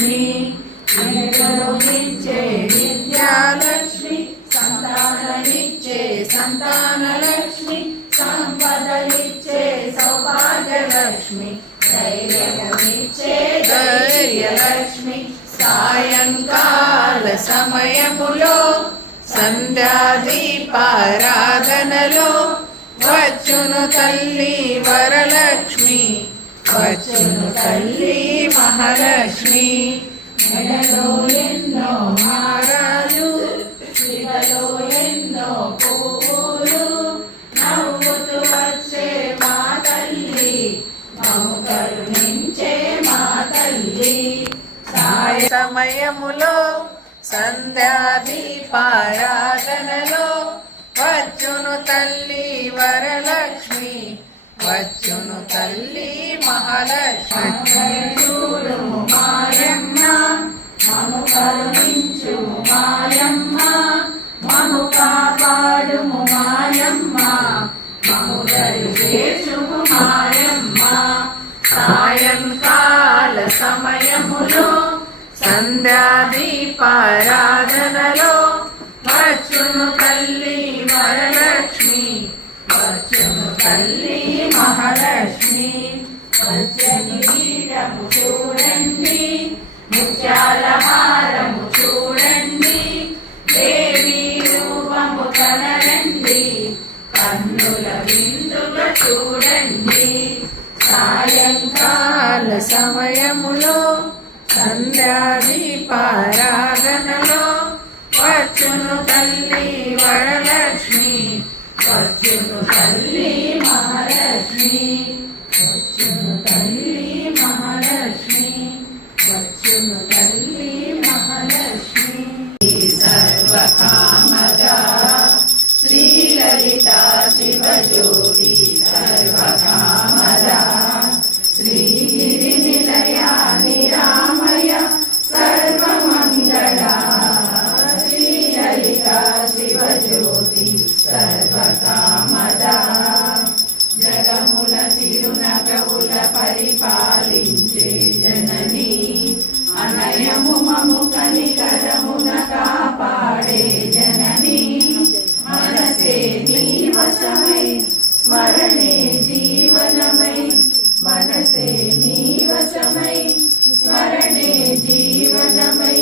లక్ష్మి విద్యలోనిచ్చే విద్యాలక్ష్మి సంతానమిచ్చే సంతానలక్ష్మి సంపదలిచ్చే సౌభాగ్యలక్ష్మి ధైర్యమునిచ్చే ధైర్యలక్ష్మి సాయంకాల సమయములో సంధ్యాదీపారాధనలో వచ్చును తల్లి వరలక్ష్మి వచ్చును తల్లి మహాలక్ష్మి మెడలో ఎన్నో హారాలు శిలలో ఎన్నో పువ్వులు నవ్వుతూ వచ్చే మా తల్లి మము కరుణించే మా తల్లి సమయములో సంధ్యాదీపారాధనలో వచ్చును తల్లి వరలక్ష్మి వచ్చును తల్లి మహాలక్ష్మి చూడుము మాయమ్మ మము కరుణించు మాయమ్మ మము కాపాడుము మాయమ్మ మము దరిచేర్చుము మాయమ్మ సాయంకాల సమయములో సంధ్యాదీపారాధనలో వచ్చును తల్లి వరలక్ష్మి వచ్చును తల్లి మహాలక్ష్మి వచ్చని వీడము చూడండి ముత్యాల హారము చూడండి దేవి రూపము కనరండి కన్నుల విందుగా చూడండి సాయంకాల సమయములో సంధ్యాదీపారాధనలో వచ్చును తల్లి వరలక్ష్మి వచ్చును తల్లి మహాలక్ష్మి వచ్చును తల్లి మహాలక్ష్మి వచ్చును తల్లి మహాలక్ష్మి సర్వకామదా శ్రీలలిత శివజ్యోతి సర్వకామదా శ్రీగిరి నిలయ నిరామయ సర్వమంగళ శ్రీలలిత శివజ్యోతి సర్వకామదా జగముల తిరునగవుల పరిపాలించే జనని అనయము మము కనికరమున కాపాడే జనని మనసే నీ వశమై స్మరణే జీవనమై మనసే నీ వశమై స్మరణే జీవనమై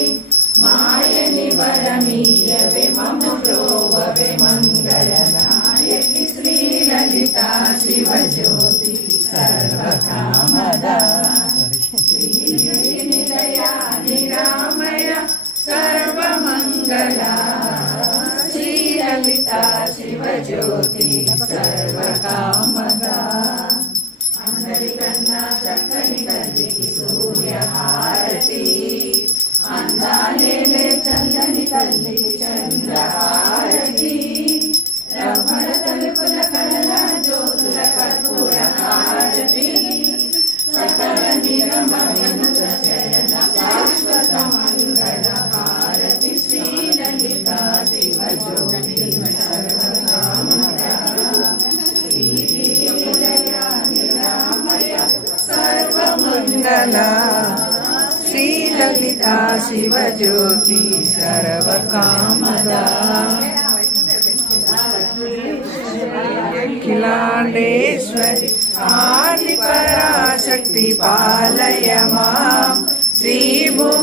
మాయని వరమీయవే మము ప్రోవవే మంగళనాయకి శ్రీలలిత శివజ్యోతి సర్వకామదా శ్రీగిరి నిలయ నిరామయ సర్వమంగళ శ్రీలలిత శివజ్యోతి సర్వకామదా అందరికన్నా చక్కని తల్లికి సూర్యహారతి అందాలేలే చల్లని తల్లికి చంద్రహారతి రమణ తలుపుల కళల జ్యోతుల కర్పూర హారతి సకల నిగమనుత చరణ శాశ్వత మంగళ హారతి శ్రీలలిత శివజ్యోతి సర్వకామదా సర్వమంగళ శ్రీలలిత శివజ్యోతి సర్వకామదా అఖిలాండేశ్వరి ఆదిపరాశక్తి పాలయ మాం శ్రీభువనేశ్వరి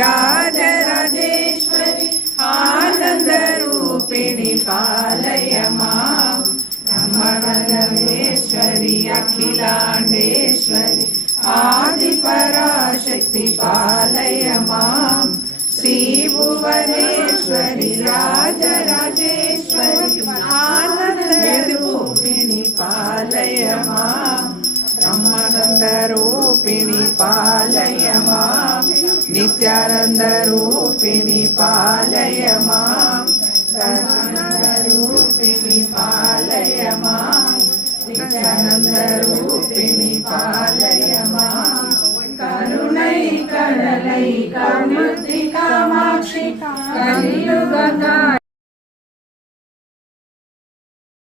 రాజరాజేశ్వరి ఆనందరూపిణి పాలయ మాం బ్రహ్మరమేశ్వరి అఖిలాండేశ్వరి ఆదిపరాశక్తి పాలయ మాం శ్రీభువనేశ్వరి రాజరాజేశ్వరి ఆనందరూపిణి పాలయ మాం బ్రహ్మానందరూపిణి పాలయ మాం నిత్యానందరూపిణి పాలయ మాం